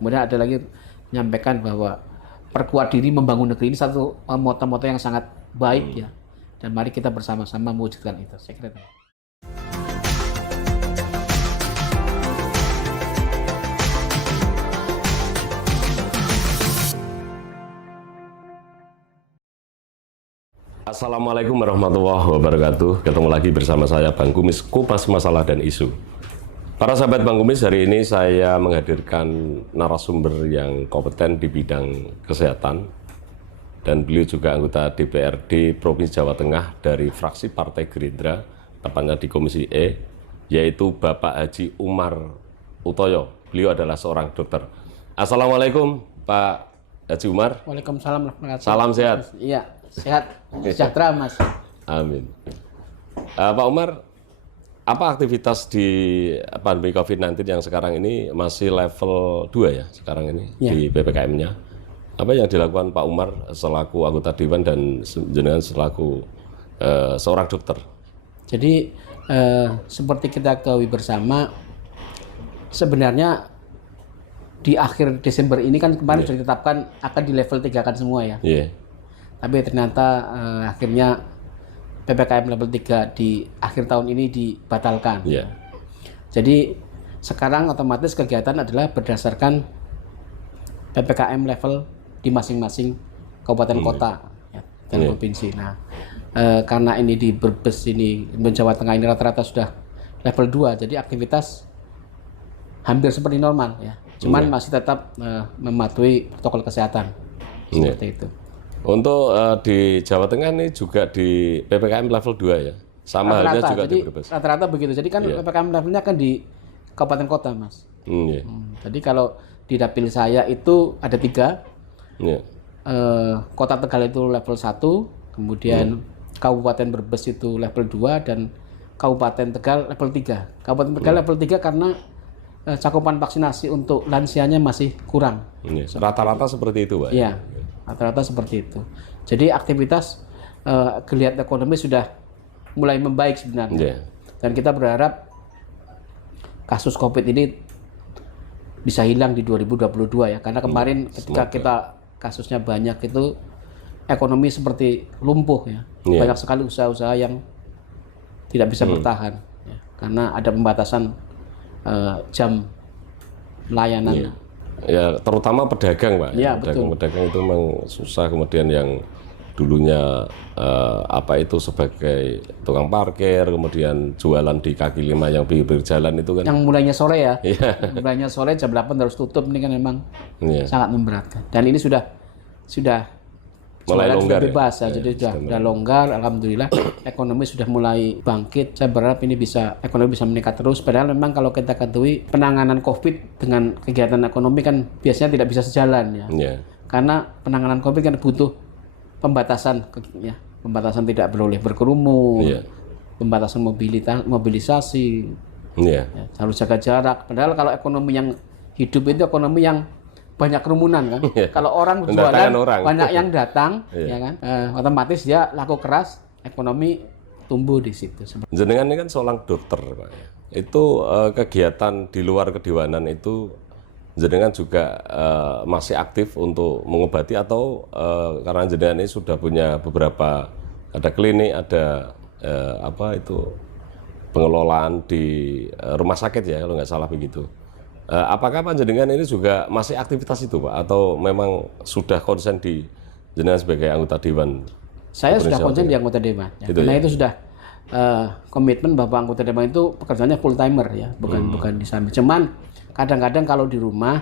Kemudian ada lagi menyampaikan bahwa perkuat diri membangun negeri ini satu moto-moto yang sangat baik ya. Dan mari kita bersama-sama mewujudkan itu. Saya kira itu. Assalamualaikum warahmatullahi wabarakatuh. Ketemu lagi bersama saya Bang Kumis, kupas masalah dan isu. Para sahabat Bang Kumis, hari ini saya menghadirkan narasumber yang kompeten di bidang kesehatan. Dan beliau juga anggota DPRD Provinsi Jawa Tengah dari fraksi Partai Gerindra, tepatnya di Komisi E, yaitu Bapak Haji Umar Utoyo. Beliau adalah seorang dokter. Assalamualaikum Pak Haji Umar. Waalaikumsalam warahmatullahi wabarakatuh. Salam sehat. Iya, sehat, sejahtera Mas. Amin. Pak Umar, apa aktivitas di pandemi COVID-19 yang sekarang ini masih level 2 ya sekarang ini Ya. di PPKM-nya? Apa yang dilakukan Pak Umar selaku anggota Dewan dan jenengan selaku seorang dokter? Jadi seperti kita ketahui bersama, sebenarnya di akhir Desember ini kan kemarin sudah ditetapkan akan di level 3 kan semua ya. Iya. Tapi ternyata akhirnya PPKM level 3 di akhir tahun ini dibatalkan. Iya. Jadi sekarang otomatis kegiatan adalah berdasarkan PPKM level di masing-masing kabupaten kota ya, dan provinsi. Nah, karena ini di Brebes ini, Jawa Tengah ini rata-rata sudah level 2, jadi aktivitas hampir seperti normal ya. Cuman masih tetap mematuhi protokol kesehatan. Seperti itu. Untuk di Jawa Tengah ini juga di PPKM level 2 ya? Sama halnya juga jadi, di Brebes? Rata-rata begitu. Jadi kan PPKM levelnya kan di kabupaten kota, Mas. Iya. Jadi kalau di dapil saya itu ada 3. Iya. Kota Tegal itu level 1, kemudian Kabupaten Brebes itu level 2, dan Kabupaten Tegal level 3. Kabupaten Tegal level 3 karena cakupan vaksinasi untuk lansianya masih kurang. Iya. Rata-rata seperti itu, Pak? Iya, rata-rata seperti itu. Jadi aktivitas geliat ekonomi sudah mulai membaik sebenarnya. Iya. Dan kita berharap kasus COVID ini bisa hilang di 2022 ya. Karena kemarin ketika kita kasusnya banyak itu ekonomi seperti lumpuh ya. Iya. Banyak sekali usaha-usaha yang tidak bisa bertahan ya. Karena ada pembatasan jam layanan. Ya, terutama pedagang, Pak. Ya, betul. Pedagang itu memang susah. Kemudian yang dulunya sebagai tukang parkir, kemudian jualan di kaki lima yang pinggir jalan itu kan. Yang mulainya sore ya. Iya. Mulainya sore jam 8 harus tutup, ini kan memang Iya. sangat memberatkan. Dan ini sudah Mulai jualan longgar sudah ya? bebas ya. Jadi sudah longgar, alhamdulillah. Ekonomi sudah mulai bangkit. Saya berharap ini ekonomi bisa meningkat terus. Padahal memang kalau kita ketahui penanganan COVID dengan kegiatan ekonomi kan biasanya tidak bisa sejalan ya. Iya. Karena penanganan COVID kan butuh pembatasan ya. Pembatasan tidak boleh berkerumun. Iya. Pembatasan mobilisasi. Iya. Ya, harus jaga jarak. Padahal kalau ekonomi yang hidup itu ekonomi yang banyak kerumunan kan. Kalau orang berjualan banyak yang datang, ya kan. Otomatis dia laku keras, ekonomi tumbuh di situ. Jenengan ini kan seorang dokter, Pak. Itu kegiatan di luar kedewanan itu jenengan juga masih aktif untuk mengobati atau karena jenengan ini sudah punya beberapa, ada klinik, ada pengelolaan di rumah sakit ya kalau nggak salah begitu. Apakah panjenengan ini juga masih aktivitas itu, Pak? Atau memang sudah konsen di jenengan sebagai anggota Dewan? Saya sudah konsen di anggota Dewan. Ya. Karena itu sudah komitmen bahwa anggota Dewan itu pekerjaannya full timer ya, bukan di samping. Cuman kadang-kadang kalau di rumah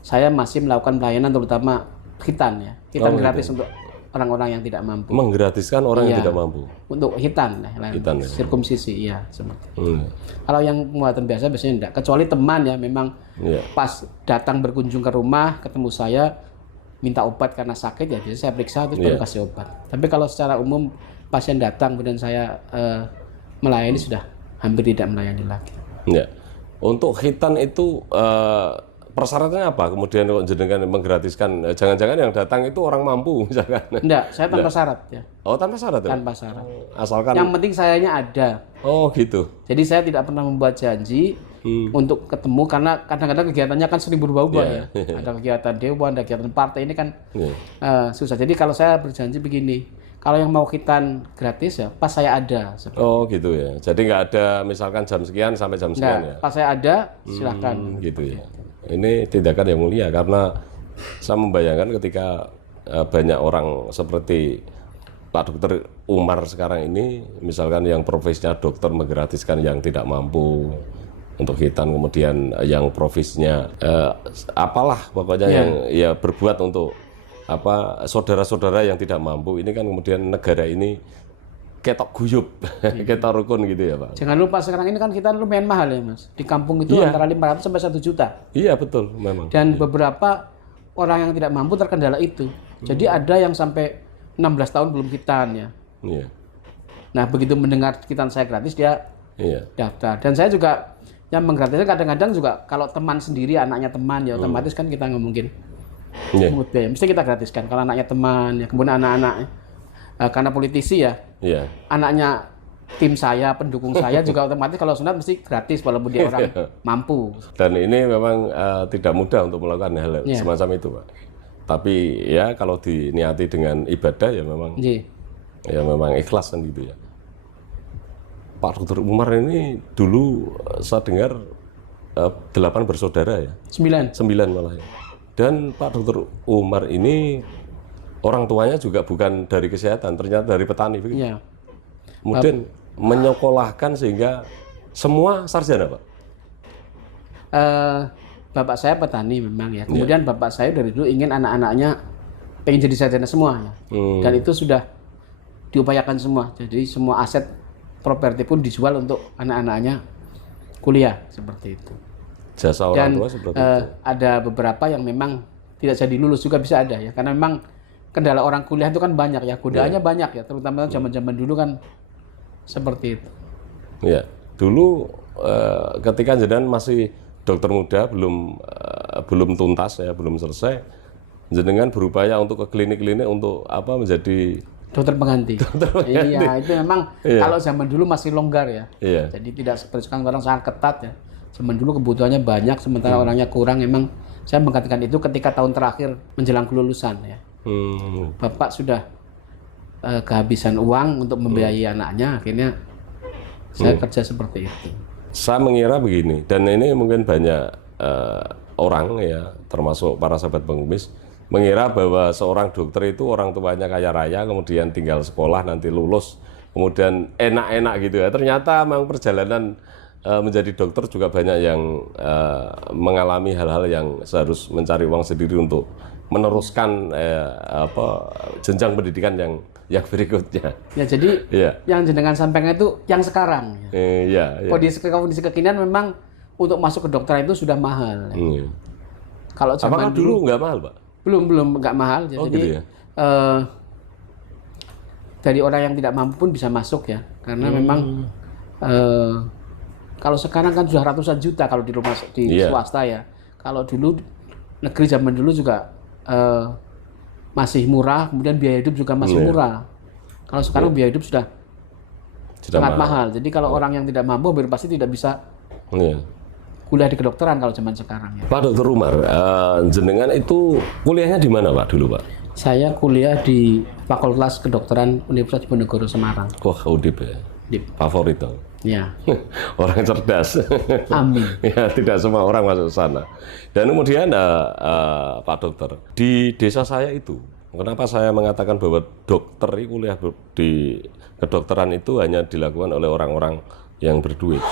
saya masih melakukan pelayanan terutama khitan ya, khitan gratis untuk orang-orang yang tidak mampu. Menggratiskan orang yang tidak mampu. Untuk khitan ya, sirkumsisi ya seperti. Kalau yang pembuatan biasa biasanya enggak, kecuali teman ya memang pas datang berkunjung ke rumah ketemu saya minta obat karena sakit ya biasanya saya periksa terus baru kasih obat. Tapi kalau secara umum pasien datang kemudian saya melayani sudah hampir tidak melayani lagi. Ya. Untuk khitan itu persyaratannya apa? Kemudian kok jenengan menggratiskan, jangan-jangan yang datang itu orang mampu misalkan? Enggak, saya tanpa syarat ya. Oh, tanpa syarat ya? Tanpa syarat. Asalkan. Yang penting sayanya ada. Oh, gitu. Jadi saya tidak pernah membuat janji untuk ketemu, karena kadang-kadang kegiatannya kan sering berubah-ubah Iya. ya. Ada kegiatan dewan, ada kegiatan partai, ini kan Iya. susah. Jadi kalau saya berjanji begini, kalau yang mau khitan gratis ya pas saya ada. Oh gitu ya. Jadi nggak ada misalkan jam sekian sampai jam sekian ya. Pas saya ada silakan. Gitu ya. Ini tindakan yang mulia karena saya membayangkan ketika banyak orang seperti Pak Dokter Umar sekarang ini, misalkan yang profesinya dokter menggratiskan yang tidak mampu untuk khitan, kemudian yang profesinya apalah pokoknya yang ya berbuat untuk saudara-saudara yang tidak mampu, ini kan kemudian negara ini ketok guyup, ketok rukun gitu ya Pak. Jangan lupa sekarang ini kan kita lumayan mahal ya Mas. Di kampung itu antara 500 sampai 1 juta. Iya betul memang. Dan beberapa orang yang tidak mampu terkendala itu. Jadi ada yang sampai 16 tahun belum khitan ya. Iya. Nah begitu mendengar khitan saya gratis dia daftar. Dan saya juga yang menggratiskan kadang-kadang juga kalau teman sendiri, anaknya teman ya otomatis kan kita nggak mungkin pungut biaya. Mesti kita gratiskan kalau anaknya teman ya. Kemudian anak-anak karena politisi ya, anaknya tim saya, pendukung saya juga otomatis kalau sunat mesti gratis walaupun dia orang mampu. Dan ini memang tidak mudah untuk melakukan hal semacam itu Pak. Tapi ya kalau diniati dengan ibadah ya memang ya memang ikhlas kan gitu ya. Pak Dokter Umar ini dulu saya dengar 8 bersaudara ya. 9 malah ya. Dan Pak Dokter Umar ini orang tuanya juga bukan dari kesehatan, ternyata dari petani begitu. Iya. Kemudian menyekolahkan sehingga semua sarjana Pak. Bapak saya petani memang ya. Kemudian bapak saya dari dulu ingin anak-anaknya pengen jadi sarjana semua ya. Dan itu sudah diupayakan semua. Jadi semua aset properti pun dijual untuk anak-anaknya kuliah seperti itu. Jasa orang tua seperti itu. Ada beberapa yang memang tidak jadi lulus juga bisa ada ya. Karena memang kendala orang kuliah itu kan banyak ya. Godaannya banyak ya. Terutama zaman-zaman dulu kan seperti itu. Ya, dulu ketika jenengan masih dokter muda, belum tuntas ya, belum selesai, jenengan berupaya untuk ke klinik-klinik untuk menjadi dokter pengganti. Iya, itu memang kalau zaman dulu masih longgar ya. Jadi tidak seperti sekarang orang sangat ketat ya. Zaman dulu kebutuhannya banyak, sementara orangnya kurang. Memang saya mengatakan itu ketika tahun terakhir menjelang kelulusan ya. Bapak sudah kehabisan uang untuk membiayai anaknya, akhirnya saya kerja seperti itu. Saya mengira begini, dan ini mungkin banyak orang ya, termasuk para sahabat pengumis, mengira bahwa seorang dokter itu orang tuanya kaya raya, kemudian tinggal sekolah, nanti lulus, kemudian enak-enak gitu ya. Ternyata memang perjalanan menjadi dokter juga banyak yang mengalami hal-hal yang harus mencari uang sendiri untuk meneruskan jenjang pendidikan yang berikutnya. Ya jadi yang jenengan sampaikan itu yang sekarang. Kondisi kekinian memang untuk masuk ke dokter itu sudah mahal. Kalau zaman dulu nggak mahal Pak? Belum nggak mahal. Jadi gitu ya? Dari orang yang tidak mampu pun bisa masuk ya, karena memang kalau sekarang kan sudah ratusan juta kalau di rumah swasta ya. Kalau dulu negeri zaman dulu juga masih murah, kemudian biaya hidup juga masih murah. Kalau sekarang biaya hidup sudah sangat mahal. Jadi kalau orang yang tidak mampu hampir pasti tidak bisa kuliah di kedokteran kalau zaman sekarang. Ya. Pak Dokter Umar, jenengan itu kuliahnya di mana Pak dulu Pak? Saya kuliah di Fakultas Kedokteran Universitas Diponegoro Semarang. Wah, Udip ya? Favorit dong? Ya. Orang cerdas. Amin. Ya, tidak semua orang masuk sana. Dan kemudian Pak Dokter, di desa saya itu, kenapa saya mengatakan bahwa dokter kuliah di kedokteran itu hanya dilakukan oleh orang-orang yang berduit.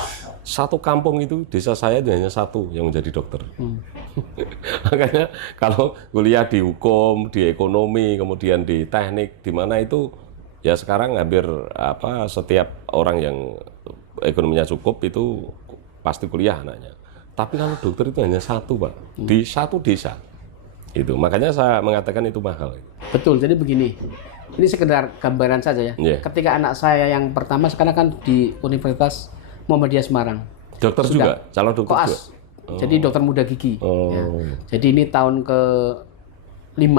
Satu kampung itu, desa saya itu hanya satu yang menjadi dokter. Makanya kalau kuliah di hukum, di ekonomi, kemudian di teknik, di mana itu ya sekarang hampir setiap orang yang ekonominya cukup itu pasti kuliah anaknya. Tapi kalau dokter itu hanya satu Pak, di satu desa. Itu makanya saya mengatakan itu mahal. Betul, jadi begini. Ini sekedar gambaran saja ya. Ketika anak saya yang pertama sekarang kan di Universitas Muhammadiyah Semarang. Dokter sudah, juga, calon dokter koas. Juga. Jadi dokter muda gigi. Ya. Jadi ini tahun ke-5.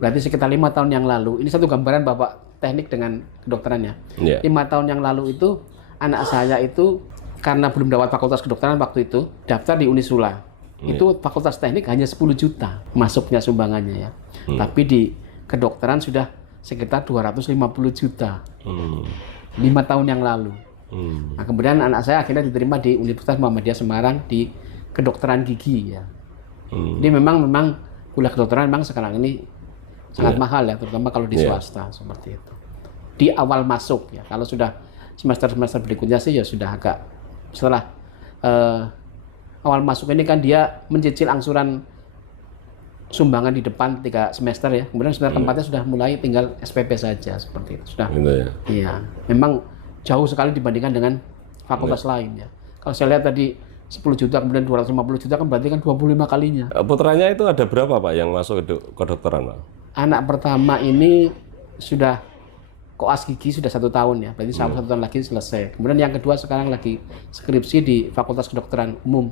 Berarti sekitar 5 tahun yang lalu. Ini satu gambaran Bapak teknik dengan kedokterannya. 5 tahun yang lalu itu anak saya itu karena belum dapat fakultas kedokteran waktu itu, daftar di Unisula. Itu fakultas teknik hanya 10 juta masuknya sumbangannya ya. Tapi di kedokteran sudah sekitar 250 juta. 5 tahun yang lalu. Nah, kemudian anak saya akhirnya diterima di Universitas Muhammadiyah Semarang di kedokteran gigi ya. Jadi memang kuliah kedokteran memang sekarang ini sangat mahal ya, terutama kalau di swasta seperti itu. Di awal masuk ya. Kalau sudah semester-semester berikutnya sih ya sudah agak setelah awal masuk ini kan dia mencicil angsuran sumbangan di depan 3 semester ya. Kemudian semester keempatnya sudah mulai tinggal SPP saja seperti itu. Sudah. Gitu ya. Iya, memang jauh sekali dibandingkan dengan fakultas lain ya. Kalau saya lihat tadi 10 juta kemudian 250 juta kan berarti kan 25 kalinya. Putranya itu ada berapa Pak yang masuk ke kedokteran Pak? Anak pertama ini sudah koas gigi sudah 1 tahun ya, berarti 1 tahun lagi selesai. Kemudian yang kedua sekarang lagi skripsi di Fakultas Kedokteran Umum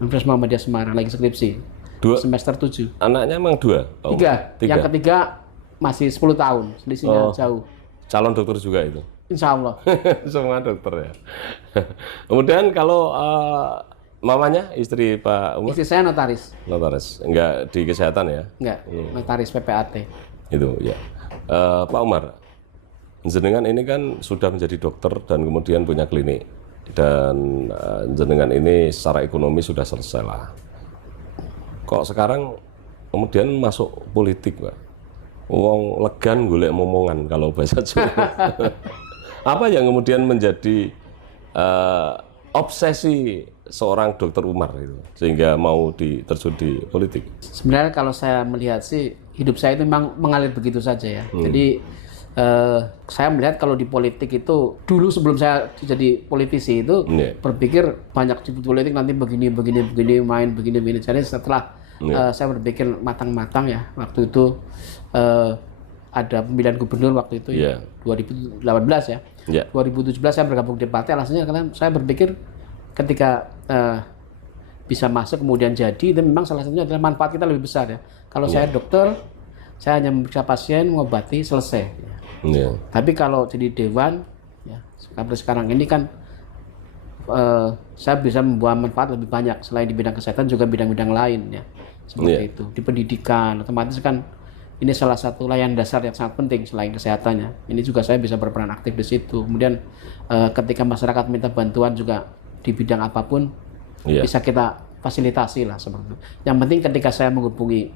Universitas Muhammadiyah Semarang, lagi skripsi. 2 semester 7. Anaknya emang 2? Oh, 3. Yang ketiga masih 10 tahun, selisihnya jauh. Calon dokter juga itu? Insya Allah. Semua dokter ya. Kemudian kalau mamanya, istri Pak Umar? Istri saya notaris. Notaris, enggak di kesehatan ya? Enggak, notaris PPAT. Itu ya. Pak Umar, jenengan ini kan sudah menjadi dokter dan kemudian punya klinik. Dan jenengan ini secara ekonomi sudah selesai lah. Kok sekarang kemudian masuk politik Pak? Wong legan golek momongan kalau bahasa Jawa. Apa yang kemudian menjadi obsesi seorang dokter Umar itu sehingga mau terjun di politik? Sebenarnya kalau saya melihat sih hidup saya itu memang mengalir begitu saja ya. Jadi saya melihat kalau di politik itu dulu sebelum saya jadi politisi itu berpikir banyak di politik nanti begini main begini. Jadi setelah saya berpikir matang-matang ya waktu itu ada pemilihan gubernur waktu itu ya 2018 ya. 2017 saya bergabung di partai, alasannya karena saya berpikir ketika bisa masuk kemudian jadi itu memang salah satunya adalah manfaat kita lebih besar ya. Kalau saya dokter, saya hanya memeriksa pasien, mengobati, selesai. Ya. Tapi kalau jadi dewan, ya sekarang ini kan saya bisa membawa manfaat lebih banyak selain di bidang kesehatan juga bidang-bidang lain ya seperti itu. Di pendidikan, otomatis kan ini salah satu layanan dasar yang sangat penting selain kesehatannya. Ini juga saya bisa berperan aktif di situ. Kemudian ketika masyarakat minta bantuan juga di bidang apapun bisa kita fasilitasi lah seperti itu. Yang penting ketika saya menghubungi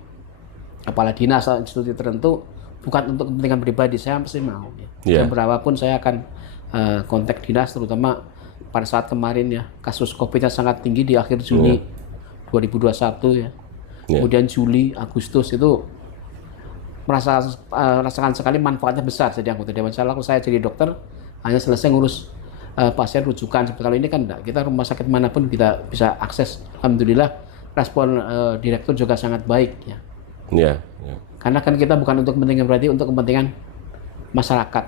kepala dinas atau institusi tertentu bukan untuk kepentingan pribadi, saya pasti mau ya. Dan berapapun saya akan kontak dinas, terutama pada saat kemarin ya kasus COVID-nya sangat tinggi di akhir Juni 2021 ya. Kemudian Juli, Agustus itu merasakan sekali manfaatnya besar jadi anggota dewan. Kalau saya jadi dokter hanya selesai ngurus pasien rujukan. Seperti kalau ini kan enggak, kita rumah sakit manapun kita bisa akses. Alhamdulillah respon direktur juga sangat baik ya. Karena kan kita bukan untuk kepentingan berarti untuk kepentingan masyarakat.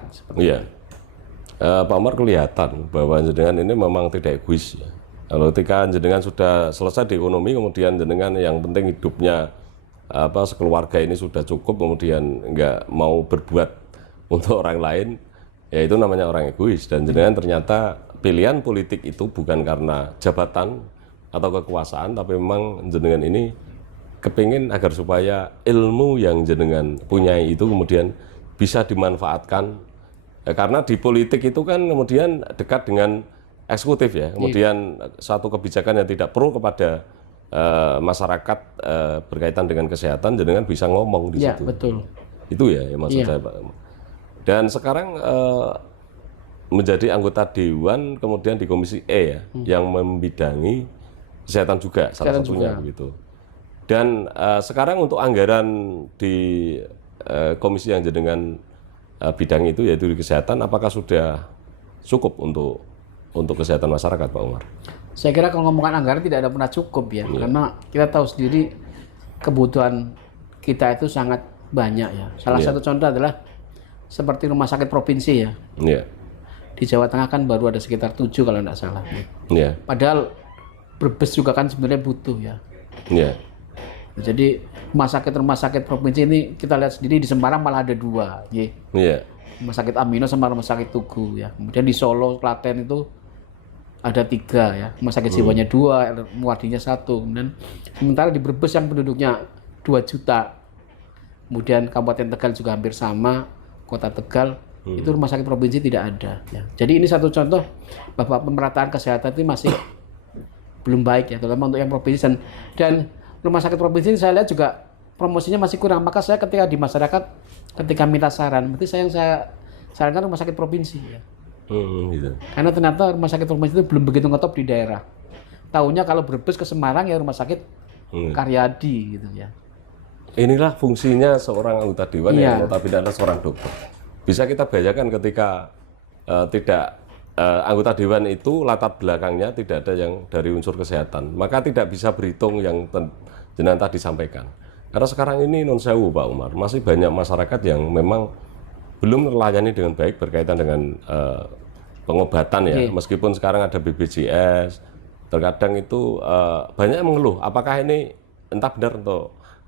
Pak Umar kelihatan bahwa jenengan ini memang tidak egois ya. Kalau ketika jenengan sudah selesai di ekonomi, kemudian jenengan yang penting hidupnya sekeluarga ini sudah cukup, kemudian nggak mau berbuat untuk orang lain, ya itu namanya orang egois. Dan jenengan ternyata pilihan politik itu bukan karena jabatan atau kekuasaan, tapi memang jenengan ini kepingin agar supaya ilmu yang jenengan punyai itu kemudian bisa dimanfaatkan. Karena di politik itu kan kemudian dekat dengan eksekutif ya, kemudian satu kebijakan yang tidak pro kepada masyarakat berkaitan dengan kesehatan, jenengan bisa ngomong di situ. Betul. Itu ya maksud saya Pak. Dan sekarang menjadi anggota dewan kemudian di Komisi E ya, yang membidangi kesehatan juga salah satunya begitu. Dan sekarang untuk anggaran di komisi yang jenengan bidang itu yaitu di kesehatan, apakah sudah cukup untuk kesehatan masyarakat Pak Umar? Saya kira kalau ngomongkan anggaran tidak ada pernah cukup ya, karena kita tahu sendiri kebutuhan kita itu sangat banyak ya. Salah satu contoh adalah seperti rumah sakit provinsi ya. Di Jawa Tengah kan baru ada sekitar 7 kalau tidak salah. Padahal Brebes juga kan sebenarnya butuh ya. Jadi rumah sakit provinsi ini kita lihat sendiri di Semarang malah ada 2. Rumah sakit Amino sama rumah sakit Tugu ya. Kemudian di Solo, Klaten itu ada 3 ya, rumah sakit jiwanya 2, Muardinya 1. Kemudian sementara di Brebes yang penduduknya 2 juta, kemudian Kabupaten Tegal juga hampir sama, Kota Tegal itu rumah sakit provinsi tidak ada. Ya. Jadi ini satu contoh bahwa pemerataan kesehatan itu masih belum baik ya, terutama untuk yang provinsi dan rumah sakit provinsi saya lihat juga promosinya masih kurang. Maka saya ketika di masyarakat ketika minta saran, berarti saya sarankan rumah sakit provinsi ya. Gitu. Karena ternyata rumah sakit provinsi itu belum begitu ngetop di daerah. Tahunya kalau Brebes ke Semarang ya rumah sakit Karyadi gitu ya. Inilah fungsinya seorang anggota dewan yang notabene adalah seorang dokter. Bisa kita bayangkan ketika anggota dewan itu latar belakangnya tidak ada yang dari unsur kesehatan, maka tidak bisa berhitung yang jenengan tadi sampaikan. Karena sekarang ini non sewu Pak Umar, masih banyak masyarakat yang memang belum terlayani dengan baik berkaitan dengan pengobatan ya. Meskipun sekarang ada BPJS, terkadang itu banyak yang mengeluh apakah ini entah benar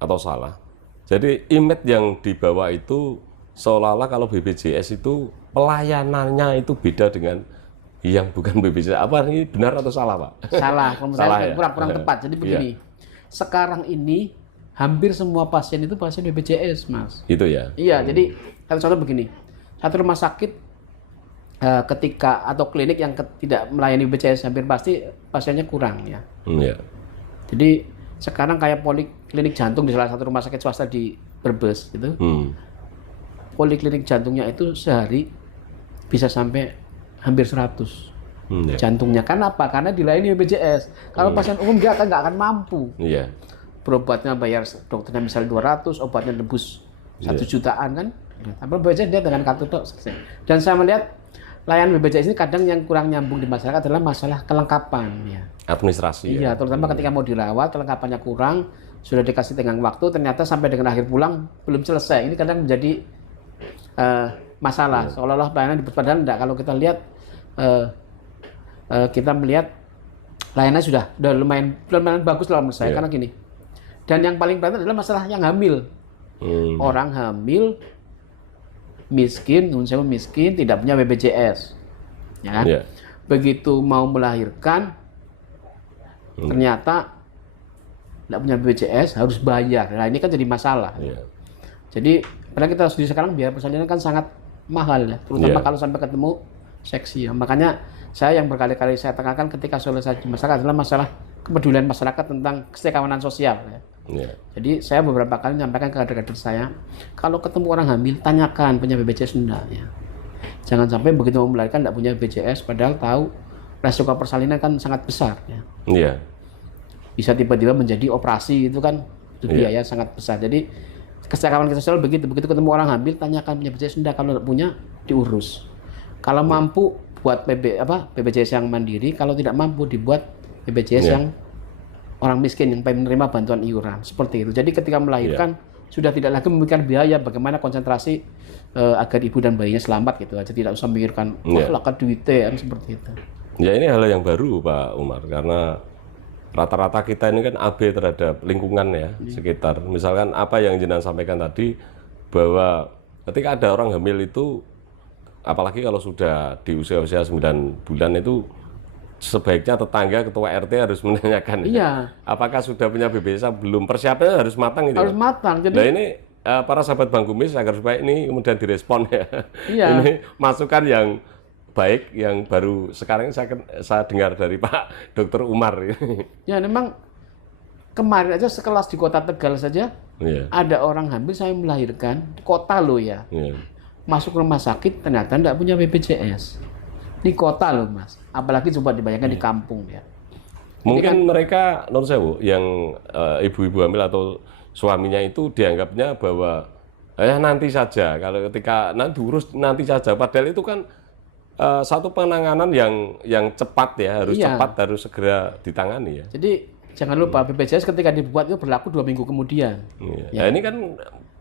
atau salah. Jadi image yang dibawa itu seolah-olah kalau BPJS itu pelayanannya itu beda dengan yang bukan BPJS. Apa ini benar atau salah Pak? Salah, kalau saya ya? kurang tepat. Jadi begini, sekarang ini hampir semua pasien itu pasien BPJS Mas. Itu ya? Iya, jadi contoh begini, satu rumah sakit ketika atau klinik yang tidak melayani BPJS hampir pasti pasiennya kurang ya. Iya. Jadi sekarang kayak poliklinik jantung di salah satu rumah sakit swasta di Brebes gitu. Poliklinik jantungnya itu sehari bisa sampai hampir 100 jantungnya. Karena apa? Karena dilayani BPJS. Kalau pasien umum dia nggak akan mampu. Iya. Berobatnya bayar dokternya misalnya 200, obatnya nebus 1 jutaan kan. Tapi BPJS dia dengan kartu dok. Dan saya melihat layanan BPJS ini kadang yang kurang nyambung di masyarakat adalah masalah kelengkapan ya. Administrasi iya, terutama ketika mau dirawat kelengkapannya kurang, sudah dikasih tenggang waktu ternyata sampai dengan akhir pulang belum selesai. Ini kadang menjadi masalah. Seolah-olah pelayanan padahal enggak. Kalau kita lihat kita melihat layanannya sudah lumayan bagus lah menurut saya karena gini. Dan yang paling penting adalah masalah yang hamil. Orang hamil miskin, tidak punya BPJS. Ya kan? Begitu mau melahirkan ternyata tidak punya BPJS harus bayar. Nah, ini kan jadi masalah. Jadi karena kita studi sekarang biaya persalinan kan sangat mahal ya, terutama kalau sampai ketemu seksi ya. Makanya saya yang berkali-kali saya tekankan ketika sosialisasi masyarakat adalah masalah kepedulian masyarakat tentang kesejahteraan sosial ya. Jadi saya beberapa kali menyampaikan ke kader-kader saya, kalau ketemu orang hamil tanyakan punya BPJS enggak ya. Jangan sampai begitu mau melahirkan enggak punya BPJS padahal tahu resiko persalinan kan sangat besar ya. Bisa tiba-tiba menjadi operasi itu kan itu biaya sangat besar. Jadi kesejahteraan sosial begitu ketemu orang hamil tanyakan punya BPJS enggak, kalau enggak punya diurus. Kalau mampu buat BPJS yang mandiri, kalau tidak mampu dibuat BPJS yang orang miskin yang menerima bantuan iuran seperti itu. Jadi ketika melahirkan sudah tidak lagi memikirkan biaya bagaimana konsentrasi agar ibu dan bayinya selamat gitu aja, tidak usah memikirkan laka duitnya seperti itu. Ya ini hal yang baru Pak Umar karena rata-rata kita ini kan AB terhadap lingkungan ya sekitar. Misalkan apa yang jenengan sampaikan tadi bahwa ketika ada orang hamil itu apalagi kalau sudah di usia-usia 9 bulan itu sebaiknya tetangga ketua RT harus menanyakan apakah sudah punya BPJS belum, persiapannya harus matang itu. Harus matang. Jadi nah ini para sahabat Bang Kumis agar supaya ini kemudian direspon ya. Ini masukan yang baik yang baru sekarang saya dengar dari Pak Dr. Umar. Ya memang kemarin aja sekelas di Kota Tegal saja ada orang hamil saya melahirkan kota loh ya. Masuk rumah sakit ternyata enggak punya BPJS. Di kota loh Mas. Apalagi coba dibayangkan di kampung ya. Mungkin kan, mereka non sewu yang ibu-ibu hamil atau suaminya itu dianggapnya bahwa nanti saja kalau ketika nanti urus nanti saja padahal itu kan satu penanganan yang cepat ya, harus cepat, harus segera ditangani ya. Jadi jangan lupa BPJS ketika dibuat itu berlaku 2 minggu kemudian. Ya ini kan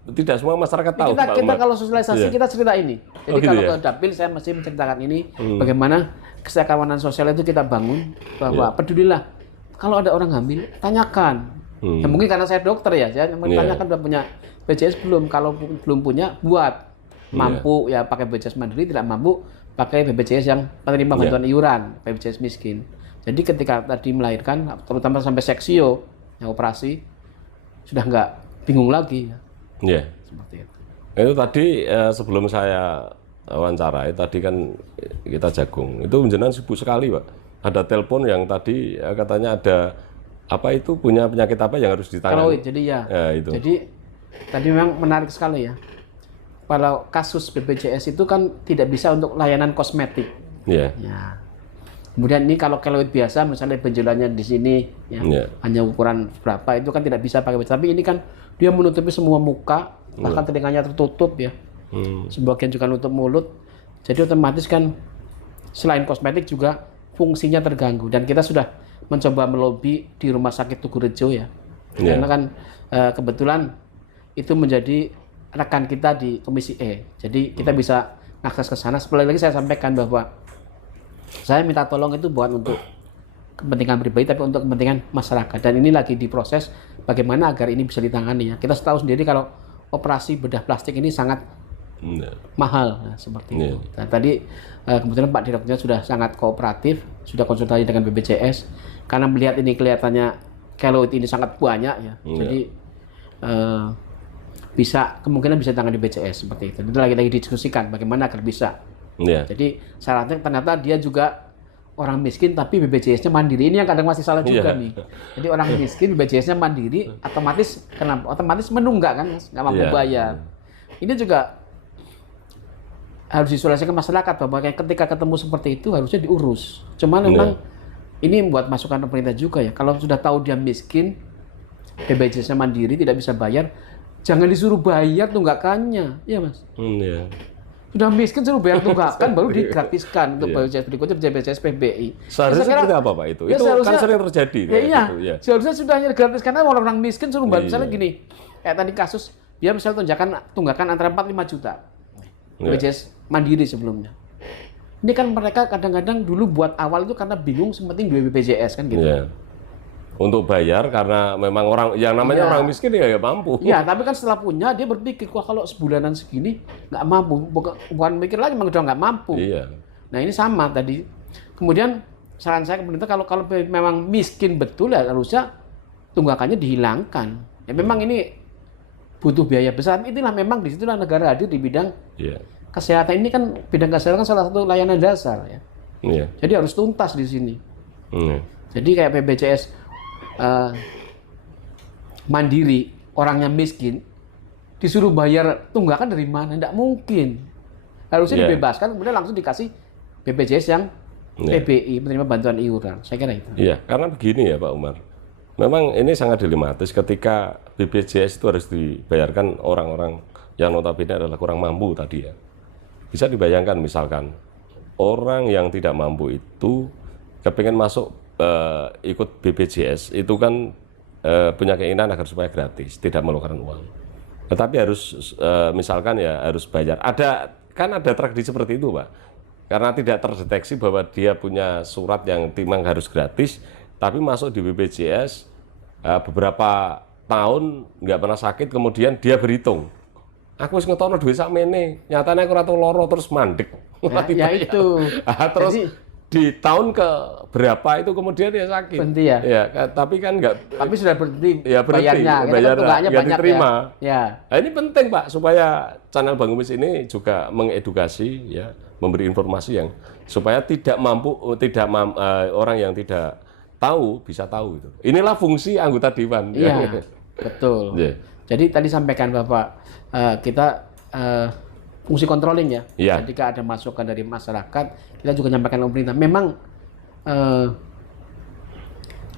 tidak semua masyarakat tahu. Kita kalau sosialisasi kita cerita ini. Jadi kalau ke dapil saya mesti menceritakan ini bagaimana kesejahteraan sosial itu kita bangun bahwa pedulilah kalau ada orang hamil tanyakan. Ya, mungkin karena saya dokter ya, saya tanyakan sudah punya BPJS belum. Kalau belum punya buat mampu ya pakai BPJS mandiri, tidak mampu pakai BPJS yang penerima bantuan iuran, BPJS miskin. Jadi ketika tadi melahirkan, terutama sampai seksio, yang operasi, sudah nggak bingung lagi. Iya. Seperti itu. Itu tadi sebelum saya wawancarai, tadi kan kita jagung. Itu jenengan sibuk sekali, Pak. Ada telepon yang tadi katanya ada apa itu punya penyakit apa yang harus ditangani. Keloid, jadi ya. Itu. Jadi tadi memang menarik sekali ya. Kalau kasus BPJS itu kan tidak bisa untuk layanan kosmetik. Iya. Ya. Kemudian ini kalau keloid biasa, misalnya benjolannya di sini, ya, hanya ukuran berapa, itu kan tidak bisa pakai. Tapi ini kan dia menutupi semua muka, bahkan telinganya tertutup ya. Sebagian juga nutup mulut. Jadi otomatis kan selain kosmetik juga fungsinya terganggu. Dan kita sudah mencoba melobi di Rumah Sakit Tugurejo ya. Karena kan kebetulan itu menjadi rekan kita di Komisi E. Jadi kita bisa akses ke sana. Sekali lagi saya sampaikan bahwa saya minta tolong itu bukan untuk kepentingan pribadi, tapi untuk kepentingan masyarakat. Dan ini lagi diproses bagaimana agar ini bisa ditangani ya. Kita tahu sendiri kalau operasi bedah plastik ini sangat mahal, nah, seperti itu. Nah, tadi kebetulan Pak Direkturnya sudah sangat kooperatif, sudah konsultasi dengan BPJS, karena melihat ini kelihatannya keloid ini sangat banyak ya. Jadi kemungkinan bisa ditangani BPJS seperti itu. Itu lagi didiskusikan bagaimana agar bisa. Jadi syaratnya ternyata dia juga orang miskin tapi BPJS-nya mandiri. Ini yang kadang masih salah juga nih. Jadi orang miskin BPJS-nya mandiri, otomatis kenapa? Otomatis menunggak kan, nggak mampu bayar. Ini juga harus disolusikan masyarakat bahwa ketika ketemu seperti itu harusnya diurus. Cuman memang ini buat masukan pemerintah juga ya. Kalau sudah tahu dia miskin, BPJS-nya mandiri tidak bisa bayar, jangan disuruh bayar tunggakannya, ya Mas. Sudah miskin suruh bayar tunggakan baru digratiskan untuk BPJS berikutnya BPJS PBI. Seharusnya seperti apa Pak itu? Ya, itu kan sering terjadi. Iya. Seharusnya sudah gratis karena orang miskin suruh bayar. Misalnya gini, kayak tadi kasus dia misalnya tunggakan antara 4-5 juta. BPJS mandiri sebelumnya. Ini kan mereka kadang-kadang dulu buat awal itu karena bingung sementing duit BPJS kan gitu. Untuk bayar karena memang orang yang namanya orang miskin ya nggak mampu. Iya, tapi kan setelah punya dia berpikir, wah kalau sebulanan segini nggak mampu, bukan mikir lagi memang udah nggak mampu. Nah ini sama tadi. Kemudian saran saya ke pemerintah kalau memang miskin betul ya harusnya tunggakannya dihilangkan. Ya memang ini butuh biaya besar. Itulah memang disitulah negara hadir di bidang kesehatan. Ini kan bidang kesehatan kan salah satu layanan dasar ya. Jadi harus tuntas di sini. Jadi kayak BPJS mandiri, orangnya miskin, disuruh bayar tunggakan dari mana? Tidak mungkin. Harusnya dibebaskan, kemudian langsung dikasih BPJS yang PBI, menerima bantuan iuran. Saya kira itu. Iya, karena begini ya Pak Umar. Memang ini sangat dilematis ketika BPJS itu harus dibayarkan orang-orang yang notabene adalah kurang mampu tadi ya. Bisa dibayangkan misalkan orang yang tidak mampu itu kepingin masuk ikut BPJS itu kan punya keinginan agar supaya gratis, tidak mengeluarkan uang. Tetapi harus misalkan ya harus bayar. Ada tradisi seperti itu Pak. Karena tidak terdeteksi bahwa dia punya surat yang timang harus gratis, tapi masuk di BPJS beberapa tahun nggak pernah sakit, kemudian dia berhitung. Aku wis ngetono duit sakmene, nyatane aku ora tau lara terus mandek. Ya itu. Terus di tahun ke berapa itu kemudian dia sakit. Berhenti ya? Ya, tapi kan enggak. Tapi sudah berhenti, bayarnya. Tunggakannya banyak diterima. Ya. Nah, ini penting Pak supaya channel Bang Kumis ini juga mengedukasi ya, memberi informasi yang supaya orang yang tidak tahu bisa tahu itu. Inilah fungsi anggota dewan. Iya. Betul. Jadi tadi sampaikan Bapak kita fungsi controlling ya. Ketika ada masukan dari masyarakat, kita juga nyampaikan ke pemerintah. Memang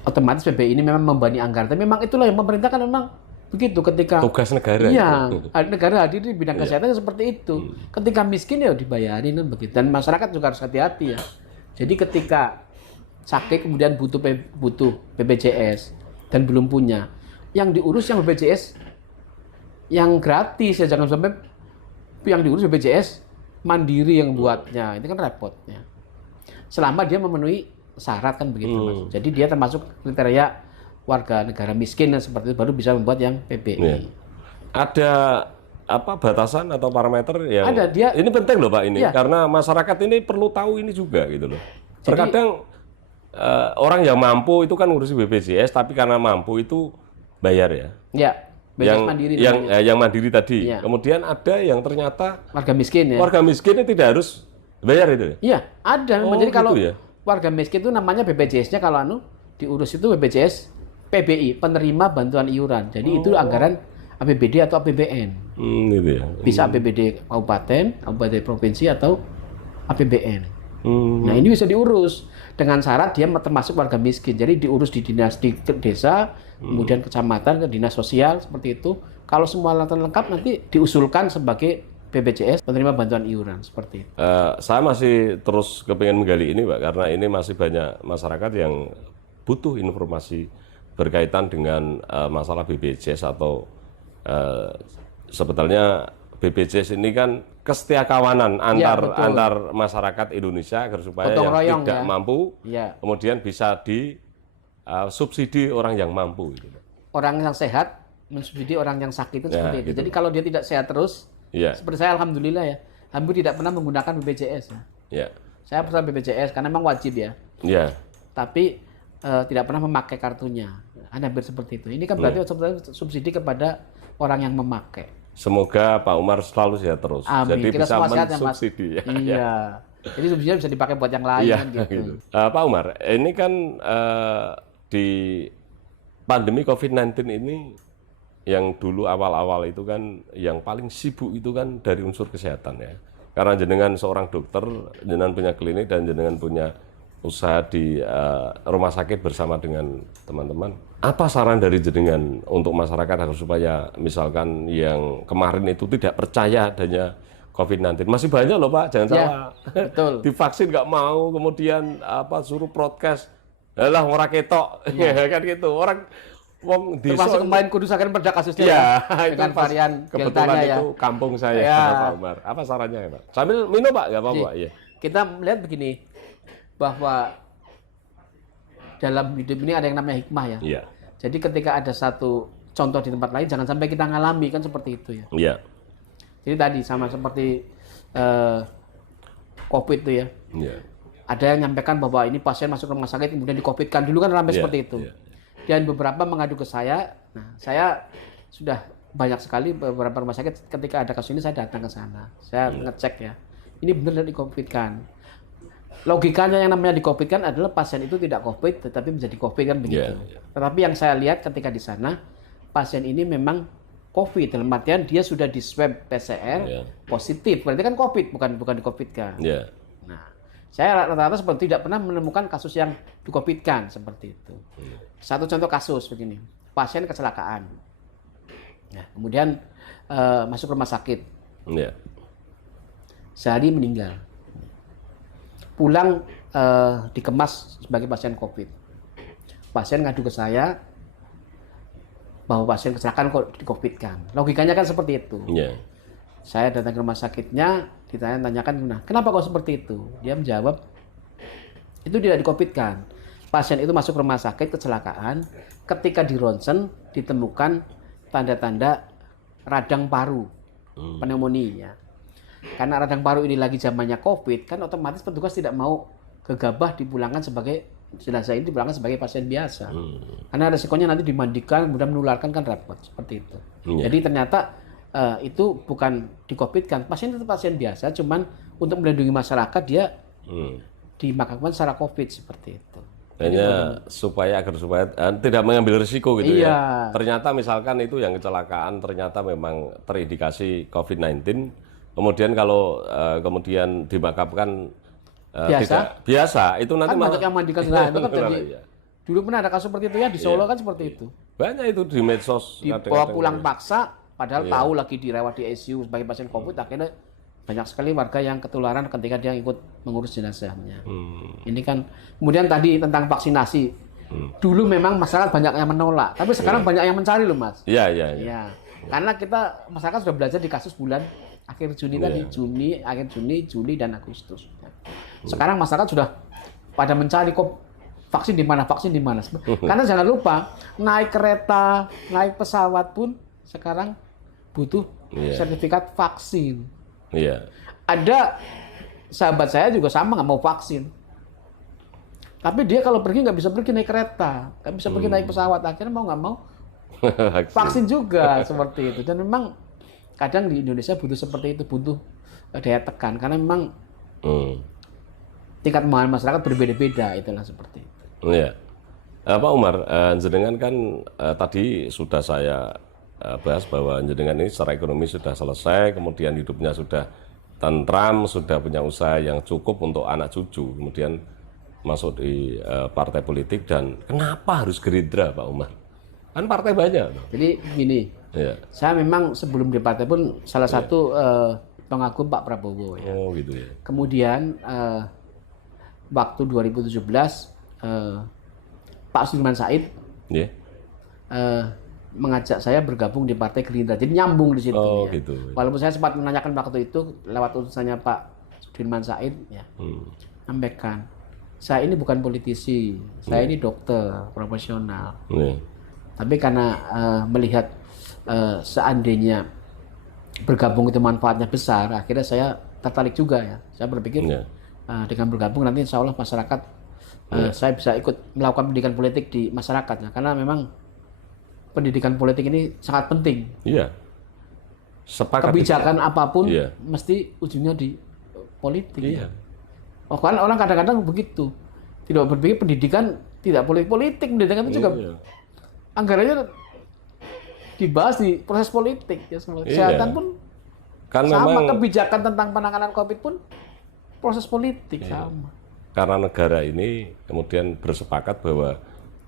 otomatis PBI ini memang membebani anggaran. Tapi memang itulah yang pemerintah kan memang begitu ketika tugas negara. Iya, negara hadir di bidang kesehatan seperti itu. Ketika miskin ya dibayarin kan begitu. Dan masyarakat juga harus hati-hati ya. Jadi ketika sakit kemudian butuh BPJS dan belum punya, yang diurus yang BPJS yang gratis ya, jangan sampai yang diurus BPJS mandiri yang buatnya, itu kan repotnya. Selama dia memenuhi syarat kan begitu Mas. Jadi dia termasuk kriteria warga negara miskin dan seperti itu baru bisa membuat yang PBI. Ada batasan atau parameter yang Ada, dia. ini penting loh Pak ini Iya. karena masyarakat ini perlu tahu ini juga gitu loh. Terkadang orang yang mampu itu kan ngurusi BPJS tapi karena mampu itu bayar ya. Ya, BPJS mandiri namanya. Yang mandiri tadi. Iya. Kemudian ada yang ternyata Warga miskin ya. warga miskin ini tidak harus bayar itu ya. Iya, ada. Oh, Jadi kalau gitu ya? warga miskin itu namanya BPJS-nya kalau diurus itu BPJS PBI, penerima bantuan iuran. Jadi itu anggaran APBD atau APBN. Gitu ya. Bisa APBD kabupaten, APBD provinsi atau APBN. Nah, ini bisa diurus dengan syarat dia termasuk warga miskin. Jadi diurus di dinas di desa, kemudian kecamatan, ke dinas sosial seperti itu. Kalau semua lengkap nanti diusulkan sebagai BPJS penerima bantuan iuran seperti itu. Saya masih terus kepingin menggali ini Pak, karena ini masih banyak masyarakat yang butuh informasi berkaitan dengan masalah BPJS atau sebetulnya BPJS ini kan kesetiakawanan antar masyarakat Indonesia agar supaya Gotong yang royong, tidak ya. mampu Ya. kemudian bisa subsidi orang yang mampu. Gitu. Orang yang sehat mensubsidi orang yang sakit itu seperti itu. gitu. Jadi kalau dia tidak sehat terus, Iya, seperti saya alhamdulillah ya, hampir tidak pernah menggunakan BPJS ya. iya, Saya pesan BPJS karena memang wajib ya. iya. Tapi tidak pernah memakai kartunya. Hampir seperti itu. Ini kan berarti sebetulnya subsidi kepada orang yang memakai. Semoga Pak Umar selalu sehat terus. Amin. Jadi Kita bisa semua sehat ya, Mas. mensubsidi. Ya. Iya. Jadi subsidinya bisa dipakai buat yang lain Iya, kan gitu. gitu. Pak Umar, ini kan di pandemi COVID-19 ini yang dulu awal-awal itu kan yang paling sibuk itu kan dari unsur kesehatan ya. Karena jenengan seorang dokter, jenengan punya klinik dan jenengan punya usaha di rumah sakit bersama dengan teman-teman. Apa saran dari jenengan untuk masyarakat agar supaya misalkan yang kemarin itu tidak percaya adanya COVID-19? Masih banyak loh Pak, jangan Ya, salah. betul. Divaksin nggak mau, kemudian suruh broadcast, lah orang ketok, ya kan gitu. Orang wong Termasuk kemarin Kudus akan pada kasusnya ya, dengan pas varian kebetulan Deltanya ya. itu kampung saya Ya. Pak Umar. Apa sarannya ya Pak? Sambil minum Pak, nggak apa-apa. Iya. Kita melihat begini, bahwa dalam hidup ini ada yang namanya hikmah ya. Iya. Jadi ketika ada satu contoh di tempat lain, jangan sampai kita ngalami kan seperti itu ya. Iya. Jadi tadi sama seperti COVID itu ya. Iya. Ada yang nyampaikan bahwa ini pasien masuk rumah sakit kemudian di-COVID-kan. Dulu kan ramai Iya, seperti itu. iya. Dan beberapa mengadu ke saya. Nah, saya sudah banyak sekali beberapa rumah sakit ketika ada kasus ini saya datang ke sana. Saya ngecek ya. Ini benar di-COVID-kan. Logikanya yang namanya di-COVID-kan adalah pasien itu tidak COVID tetapi menjadi COVID kan begitu. Iya, iya. Tetapi yang saya lihat ketika di sana pasien ini memang COVID dalam artian dia sudah di swab PCR Iya. positif. Berarti kan COVID bukan di-COVID-kan. Iya. Nah, saya rata-rata seperti tidak pernah menemukan kasus yang di-COVID-kan seperti itu. Satu contoh kasus begini, pasien kecelakaan. Nah, kemudian masuk rumah sakit, Iya. sehari meninggal. Pulang dikemas sebagai pasien COVID. Pasien ngadu ke saya bahwa pasien kecelakaan kok di-COVID-kan. Logikanya kan seperti itu. Iya. Saya datang ke rumah sakitnya, ditanyakan, nah, kenapa kok seperti itu? Dia menjawab, itu tidak di-COVID-kan. Pasien itu masuk rumah sakit kecelakaan, ketika di ronsen ditemukan tanda-tanda radang paru, pneumonia. Karena radang paru ini lagi zamannya COVID, kan otomatis petugas tidak mau gegabah dipulangkan sebagai jenazah ini dipulangkan sebagai pasien biasa. Karena resikonya nanti dimandikan, kemudian menularkan kan repot seperti itu. Iya. Jadi ternyata itu bukan di-COVID-kan, pasien itu pasien biasa, cuman untuk melindungi masyarakat dia dimakamkan secara COVID seperti itu. Hanya agar supaya tidak mengambil risiko gitu Iya. ya. Ternyata misalkan itu yang kecelakaan ternyata memang terindikasi COVID-19. Kemudian kalau kemudian dimakamkan tidak biasa, itu nanti Kan banyak yang mandikan nah, itu kan jadi Iya. dulu pernah ada kasus seperti itu ya di Solo kan seperti itu. Banyak itu di medsos. Dibawa kadang-kadang. pulang paksa padahal tahu lagi dirawat di ICU sebagai pasien COVID, akhirnya banyak sekali warga yang ketularan ketika dia ikut mengurus jenazahnya. Ini kan kemudian tadi tentang vaksinasi. Dulu memang masyarakat banyak yang menolak, tapi sekarang banyak yang mencari loh, Mas. Iya, iya, iya. Ya. Karena kita masyarakat sudah belajar di kasus bulan akhir Juni tadi, akhir Juni, Juli dan Agustus. Sekarang masyarakat sudah pada mencari kok vaksin di mana. Karena jangan lupa naik kereta, naik pesawat pun sekarang butuh sertifikat vaksin. Iya. Ada sahabat saya juga sama nggak mau vaksin. Tapi dia kalau pergi nggak bisa pergi naik kereta, nggak bisa pergi naik pesawat. Akhirnya mau nggak mau vaksin juga seperti itu. Dan memang kadang di Indonesia butuh seperti itu, butuh daya tekan. Karena memang tingkat pemahaman masyarakat berbeda-beda, itulah seperti itu. Iya. Pak Umar, jenengan kan tadi sudah saya bahas bahwa jenengan ini secara ekonomi sudah selesai, kemudian hidupnya sudah tentram, sudah punya usaha yang cukup untuk anak cucu, kemudian masuk di partai politik. Dan kenapa harus Gerindra, Pak Umar? Kan partai banyak. Jadi gini, saya memang sebelum di partai pun salah satu pengagum Pak Prabowo. Ya. Oh gitu ya. Kemudian waktu 2017 Pak Sudirman Said mengajak saya bergabung di Partai Gerindra. Jadi nyambung di situ. Oh, ya. gitu. Walaupun saya sempat menanyakan waktu itu lewat utusannya Pak Sudirman Said, ya, sampaikan, saya ini bukan politisi, saya ini dokter profesional. Tapi karena melihat seandainya bergabung itu manfaatnya besar, akhirnya saya tertarik juga ya. Saya berpikir dengan bergabung nanti insya Allah masyarakat saya bisa ikut melakukan pendidikan politik di masyarakat ya. Karena memang pendidikan politik ini sangat penting. Iya. Sepakat. Kebijakan apapun mesti ujungnya di politik. Iya. Oh, kan orang kadang-kadang begitu. Tidak berpikir pendidikan tidak politik, pendidikan itu juga anggarannya dibahas di proses politik ya semua. Kesehatan pun kan sama, memang, kebijakan tentang penanganan COVID pun proses politik sama. Karena negara ini kemudian bersepakat bahwa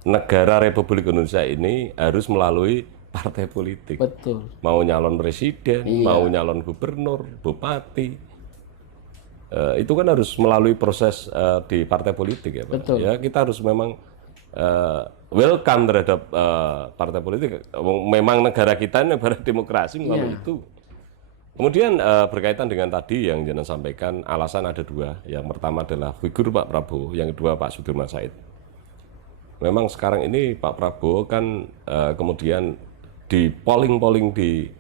negara Republik Indonesia ini harus melalui partai politik. Betul. Mau nyalon presiden, mau nyalon gubernur, bupati, itu kan harus melalui proses di partai politik ya Pak. Betul. Ya kita harus memang welcome terhadap partai politik. Memang negara kita ini negara demokrasi melalui itu. Kemudian berkaitan dengan tadi yang Jenengan sampaikan, alasan ada dua. Yang pertama adalah figur Pak Prabowo, yang kedua Pak Sudirman Said. Memang sekarang ini Pak Prabowo kan kemudian di polling di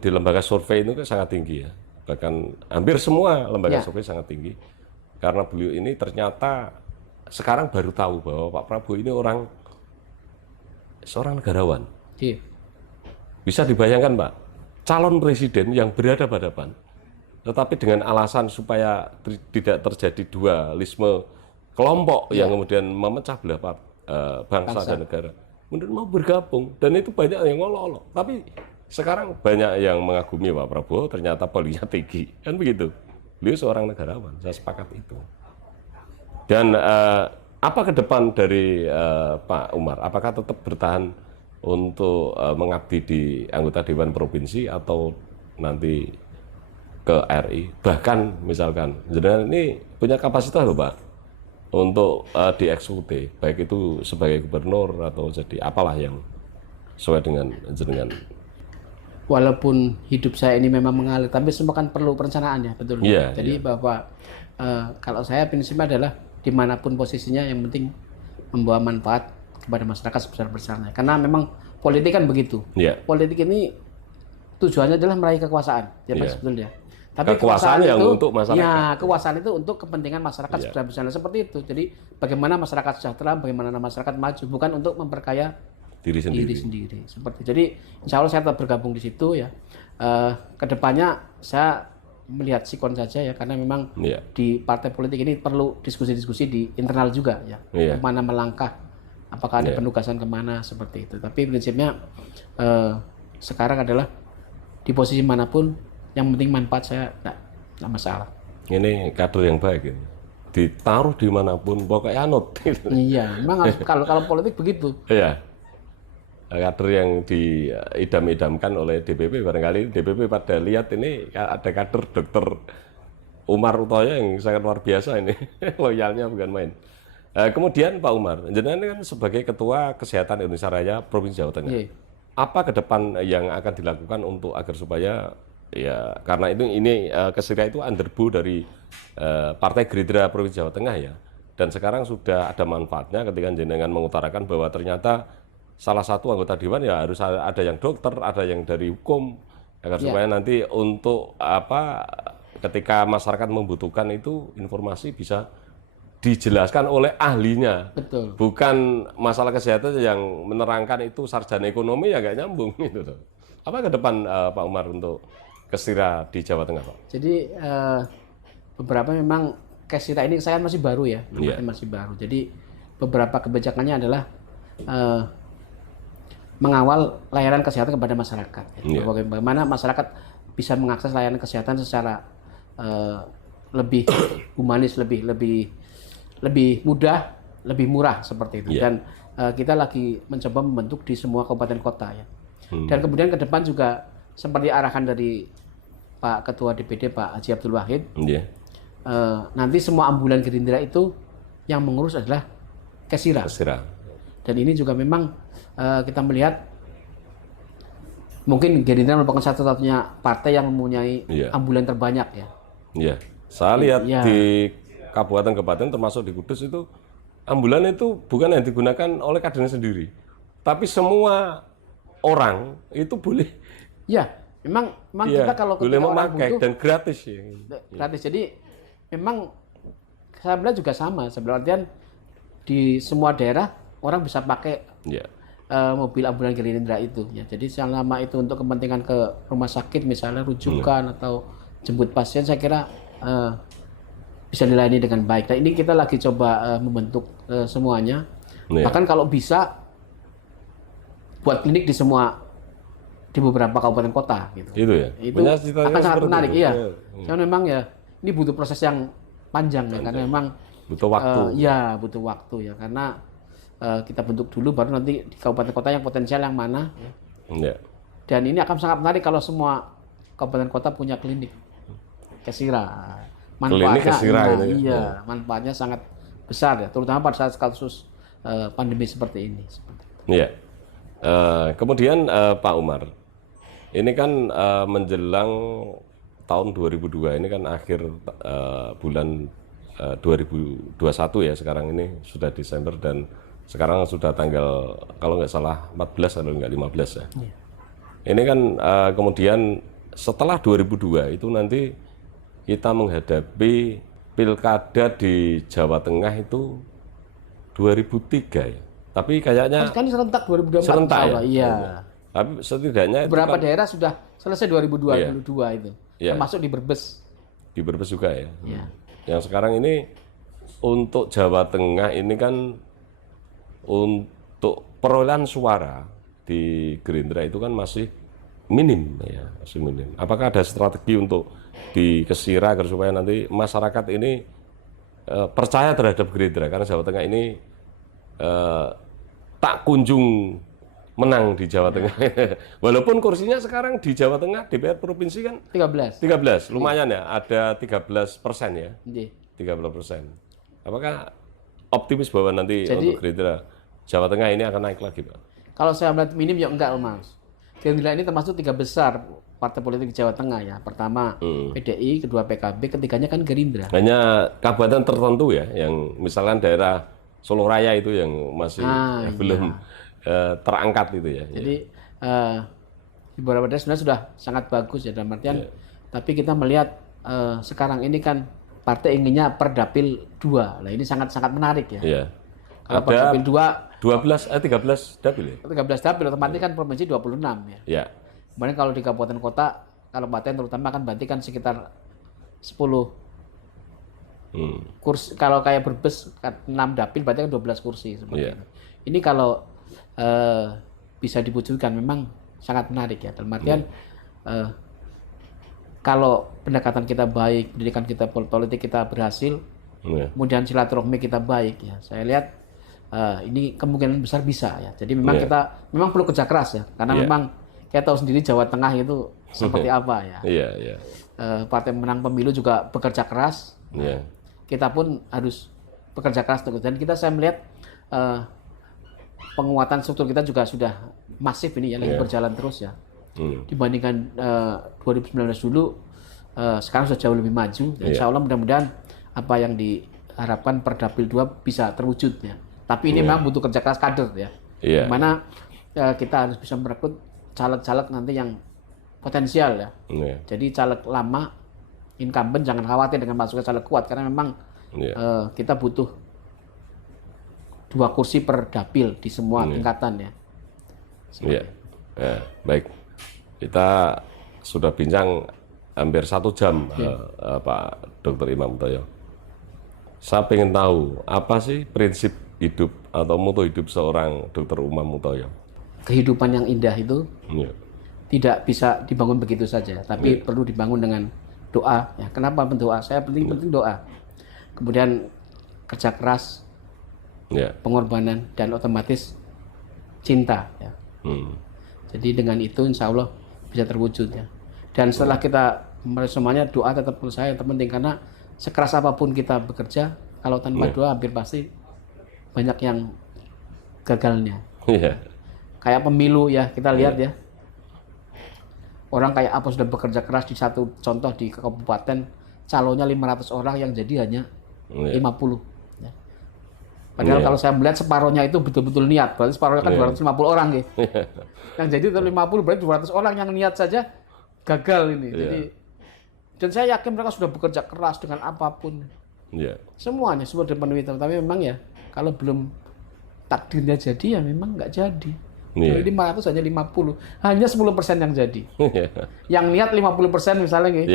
di lembaga survei itu kan sangat tinggi ya. Bahkan hampir semua lembaga survei sangat tinggi. Karena beliau ini ternyata sekarang baru tahu bahwa Pak Prabowo ini seorang negarawan. Bisa dibayangkan Pak, calon presiden yang berhadapan-hadapan, tetapi dengan alasan supaya tidak terjadi dualisme kelompok yang kemudian memecah belah bangsa dan negara, kemudian mau bergabung, dan itu banyak yang ngolok-ngolok. Tapi sekarang banyak yang mengagumi Pak Prabowo, ternyata pollingnya tinggi, kan begitu. Beliau seorang negarawan, saya sepakat itu. Dan apa ke depan dari Pak Umar? Apakah tetap bertahan untuk mengabdi di anggota Dewan Provinsi atau nanti ke RI? Bahkan misalkan, jenengan ini punya kapasitas loh Pak untuk di eksekutif, baik itu sebagai gubernur atau jadi apalah yang sesuai dengan jenengan. Walaupun hidup saya ini memang mengalir, tapi semua kan perlu perencanaan ya, betul. Jadi bahwa kalau saya prinsipnya adalah dimanapun posisinya, yang penting membawa manfaat kepada masyarakat sebesar-besarnya. Karena memang politik kan begitu. Politik ini tujuannya adalah meraih kekuasaan, ya Pak, sebetulnya. Tapi kekuasaan yang itu, untuk masyarakat. Ya, kekuasaan itu untuk kepentingan masyarakat sebesar-besarnya, seperti itu. Jadi bagaimana masyarakat sejahtera, bagaimana masyarakat maju, bukan untuk memperkaya diri sendiri. Seperti. Jadi insya Allah saya tetap bergabung di situ ya. Kedepannya saya melihat sikon saja ya, karena memang di partai politik ini perlu diskusi-diskusi di internal juga ya. Kemana melangkah, apakah ada penugasan kemana, seperti itu. Tapi prinsipnya sekarang adalah di posisi manapun, yang penting manfaat saya nggak masalah. Ini kader yang baik ini. Ditaruh dimanapun pokoknya anut. Iya, memang harus, kalau politik begitu. Iya. Kader yang diidam-idamkan oleh DPP, barangkali DPP pada lihat ini ada kader Dr. Umar Utoyo yang sangat luar biasa ini, loyalnya bukan main. Kemudian Pak Umar, jenengan kan sebagai Ketua Kesehatan Indonesia Raya Provinsi Jawa Tengah, apa ke depan yang akan dilakukan untuk agar supaya ya, karena ini Kesira itu underbu dari Partai Gerindra Provinsi Jawa Tengah ya, dan sekarang sudah ada manfaatnya ketika jenengan mengutarakan bahwa ternyata salah satu anggota dewan ya harus ada yang dokter, ada yang dari hukum, agar supaya nanti untuk ketika masyarakat membutuhkan itu informasi bisa dijelaskan oleh ahlinya. Betul. Bukan masalah kesehatan yang menerangkan itu sarjana ekonomi ya nggak nyambung gitu tuh. Apa ke depan Pak Umar untuk Kesira di Jawa Tengah, Pak? Jadi beberapa memang Kesira ini saya masih baru ya, masih baru. Jadi beberapa kebijakannya adalah mengawal layanan kesehatan kepada masyarakat. Bagaimana masyarakat bisa mengakses layanan kesehatan secara lebih humanis, lebih mudah, lebih murah seperti itu. Dan kita lagi mencoba membentuk di semua kabupaten kota ya. Dan kemudian ke depan juga seperti arahan dari Pak Ketua DPD Pak Haji Abdul Wahid, nanti semua ambulan Gerindra itu yang mengurus adalah Kesira. Dan ini juga memang kita melihat mungkin Gerindra merupakan satu-satunya partai yang mempunyai ambulan terbanyak ya. Iya, saya lihat di kabupaten-kabupaten termasuk di Kudus itu ambulan itu bukan yang digunakan oleh kadernya sendiri, tapi semua orang itu boleh. Ya, memang kita kalau boleh memakai dan gratis ya. Gratis. Jadi memang saya bilang juga sama. Sebenarnya di semua daerah orang bisa pakai mobil ambulan Gerindra itu. Ya, jadi selama itu untuk kepentingan ke rumah sakit misalnya rujukan atau jemput pasien, saya kira bisa dilayani dengan baik. Nah ini kita lagi coba membentuk semuanya. Bahkan kalau bisa buat klinik di beberapa kabupaten kota gitu. Itu ya. Itu akan sangat menarik. Iya. Karena memang ya ini butuh proses yang panjang ya, karena memang butuh waktu. Butuh waktu ya, karena kita bentuk dulu baru nanti di kabupaten kota yang potensial yang mana. Ya. Dan ini akan sangat menarik kalau semua kabupaten kota punya klinik Kesira. Manfaatnya manfaatnya sangat besar ya, terutama pada saat kasus pandemi seperti ini. Iya. Kemudian Pak Umar, ini kan menjelang tahun 2002, ini kan akhir bulan 2021 ya, sekarang ini sudah Desember dan sekarang sudah tanggal kalau nggak salah 14 atau nggak 15 ya. Iya. Ini kan kemudian setelah 2002 itu nanti kita menghadapi pilkada di Jawa Tengah itu 2003 ya. Tapi kayaknya kan serentak 2024. Serentak ya. Iya. Tapi setidaknya beberapa daerah sudah selesai 2022 itu. Termasuk di Brebes. Di Brebes juga ya. Yang sekarang ini untuk Jawa Tengah ini kan untuk perolehan suara di Gerindra itu kan masih minim ya, masih minim. Apakah ada strategi untuk di Kesira agar supaya nanti masyarakat ini percaya terhadap Gerindra, karena Jawa Tengah ini tak kunjung menang di Jawa Tengah. Walaupun kursinya sekarang di Jawa Tengah DPR provinsi kan 13, lumayan ya, ada 13% ya. 13%. Apakah optimis bahwa nanti untuk Gerindra Jawa Tengah ini akan naik lagi, Pak? Kalau saya melihat minim ya enggak, Mas. Gerindra ini termasuk 3 besar partai politik di Jawa Tengah ya. Pertama PDI, kedua PKB, ketiganya kan Gerindra. Hanya kabupaten tertentu ya, yang misalkan daerah Solo Raya itu yang masih belum terangkat itu ya. Jadi di beberapa daerah sebenarnya sudah sangat bagus ya dalam artian. Tapi kita melihat sekarang ini kan partai inginnya per dapil 2. Nah ini sangat-sangat menarik ya. Iya. Kalau per dapil 13 dapil ya? 13 dapil, otomatis kan provinsi 26 ya. Iya. Kemudian kalau di kabupaten kota, kabupaten terutama kan berarti kan sekitar 10 kursi. Kalau kayak Brebes 6 dapil berarti kan 12 kursi seperti itu. Ini kalau bisa diwujudkan memang sangat menarik ya. Dalam artian kalau pendekatan kita baik, pendidikan kita politik kita berhasil, kemudian silaturahmi kita baik ya. Saya lihat ini kemungkinan besar bisa ya. Jadi memang kita memang perlu kerja keras ya, karena memang kita tahu sendiri Jawa Tengah itu seperti apa ya. Partai pemenang pemilu juga bekerja keras. Kita pun harus bekerja keras terus. Dan saya melihat penguatan struktur kita juga sudah masif ini ya, lagi berjalan terus ya. Dibandingkan 2019 dulu, sekarang sudah jauh lebih maju. Insya Allah mudah-mudahan apa yang diharapkan per dapil 2 bisa terwujud ya. Tapi ini memang butuh kerja keras kader ya. Dimana kita harus bisa merekrut caleg-caleg nanti yang potensial ya. Iya. Jadi caleg lama incumbent jangan khawatir dengan masuknya caleg kuat karena memang kita butuh 2 kursi per dapil di semua tingkatan ya. Iya. Ya, baik. Kita sudah bincang hampir 1 jam, Pak Dr. Imam Utoyo. Saya ingin tahu apa sih prinsip hidup atau moto hidup seorang Dr. Imam Utoyo? Kehidupan yang indah itu tidak bisa dibangun begitu saja, tapi perlu dibangun dengan doa. Ya, kenapa berdoa? Saya penting doa. Kemudian kerja keras, pengorbanan, dan otomatis cinta. Ya. Jadi dengan itu insya Allah bisa terwujud ya. Dan setelah kita semuanya doa tetap menurut saya yang terpenting karena sekeras apapun kita bekerja, kalau tanpa doa hampir pasti banyak yang gagalnya. Kayak pemilu ya kita lihat ya. Orang kayak apa sudah bekerja keras di satu contoh di kabupaten calonnya 500 orang yang jadi hanya 50. Ya. Padahal kalau saya melihat separohnya itu betul-betul niat, berarti separohnya kan 250 orang gitu. Yang jadi itu 50 berarti 200 orang yang niat saja gagal ini. Jadi dan saya yakin mereka sudah bekerja keras dengan apapun. Semuanya sudah dipenuhi, tapi memang ya kalau belum takdirnya jadi ya memang nggak jadi. Jadi 500 hanya 50, hanya 10% yang jadi. Yang niat 50% misalnya gitu.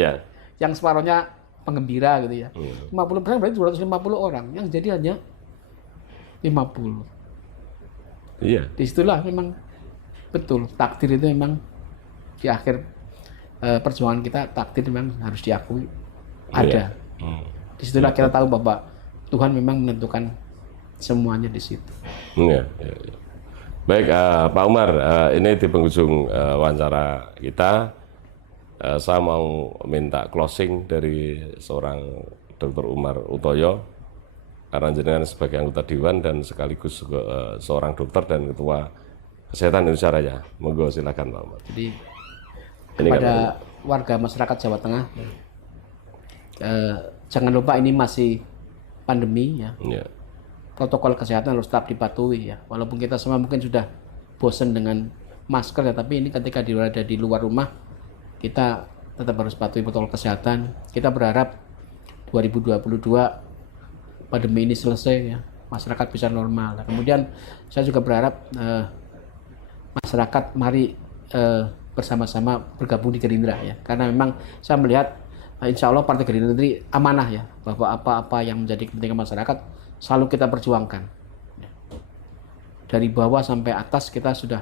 Yang separohnya penggembira gitu ya. 50% berarti 250 orang, yang jadi hanya 50. Disitulah memang betul takdir itu memang di akhir perjuangan kita, takdir memang harus diakui ada. Disitulah kita tahu bahwa Tuhan memang menentukan semuanya di situ. Baik, Pak Umar, ini di penghujung wawancara kita, saya mau minta closing dari seorang Dr. Umar Utoyo, karena jenengan sebagai anggota Dewan dan sekaligus seorang dokter dan Ketua Kesehatan Indonesia Raya. Monggo silakan Pak Umar. Jadi kepada warga masyarakat Jawa Tengah, jangan lupa ini masih pandemi ya. Protokol kesehatan harus tetap dipatuhi ya. Walaupun kita semua mungkin sudah bosan dengan masker ya, tapi ini ketika berada di luar rumah kita tetap harus patuhi protokol kesehatan. Kita berharap 2022 pandemi ini selesai ya, masyarakat bisa normal. Kemudian saya juga berharap masyarakat mari bersama-sama bergabung di Gerindra ya, karena memang saya melihat insya Allah Partai Gerindra ini amanah ya, bahwa apa-apa yang menjadi kepentingan masyarakat selalu kita perjuangkan. Dari bawah sampai atas kita sudah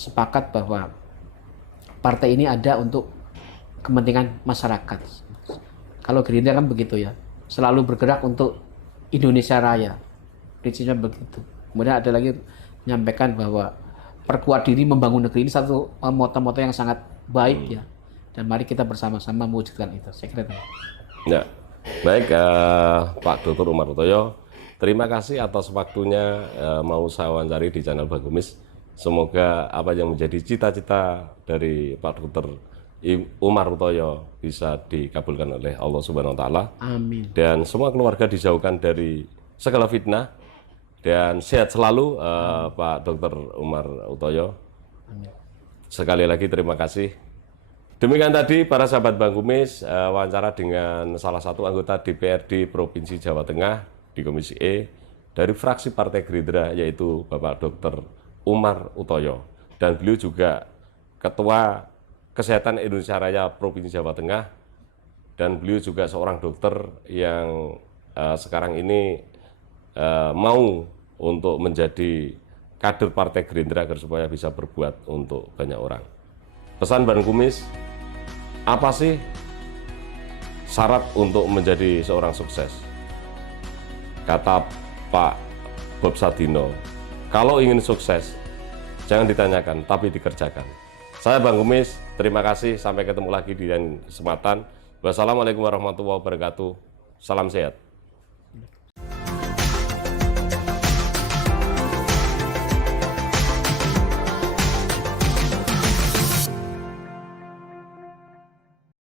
sepakat bahwa partai ini ada untuk kepentingan masyarakat. Kalau Gerindra kan begitu ya, selalu bergerak untuk Indonesia Raya, prinsipnya begitu. Kemudian ada lagi menyampaikan bahwa perkuat diri membangun negeri ini satu moto-moto yang sangat baik ya, dan mari kita bersama-sama mewujudkan itu. Saya kira itu. Ya. Baik, Pak Dr. Umar Utoyo, terima kasih atas waktunya mau saya wawancari di channel Bangkumis. Semoga apa yang menjadi cita-cita dari Pak Dr. Umar Utoyo bisa dikabulkan oleh Allah Subhanahu wa Ta'ala. Amin. Dan semua keluarga dijauhkan dari segala fitnah dan sehat selalu, Pak Dr. Umar Utoyo. Amin. Sekali lagi terima kasih. Demikian tadi para sahabat Bangkumis, wawancara dengan salah satu anggota DPRD Provinsi Jawa Tengah di Komisi E dari fraksi Partai Gerindra, yaitu Bapak Dr. Umar Utoyo. Dan beliau juga Ketua Kesehatan Indonesia Raya Provinsi Jawa Tengah, dan beliau juga seorang dokter yang sekarang ini mau untuk menjadi kader Partai Gerindra agar supaya bisa berbuat untuk banyak orang. Pesan Bangkumis, apa sih syarat untuk menjadi seorang sukses? Kata Pak Bob Sadino, kalau ingin sukses, jangan ditanyakan, tapi dikerjakan. Saya Bangkumis, terima kasih. Sampai ketemu lagi di lain kesempatan. Wassalamualaikum warahmatullahi wabarakatuh. Salam sehat.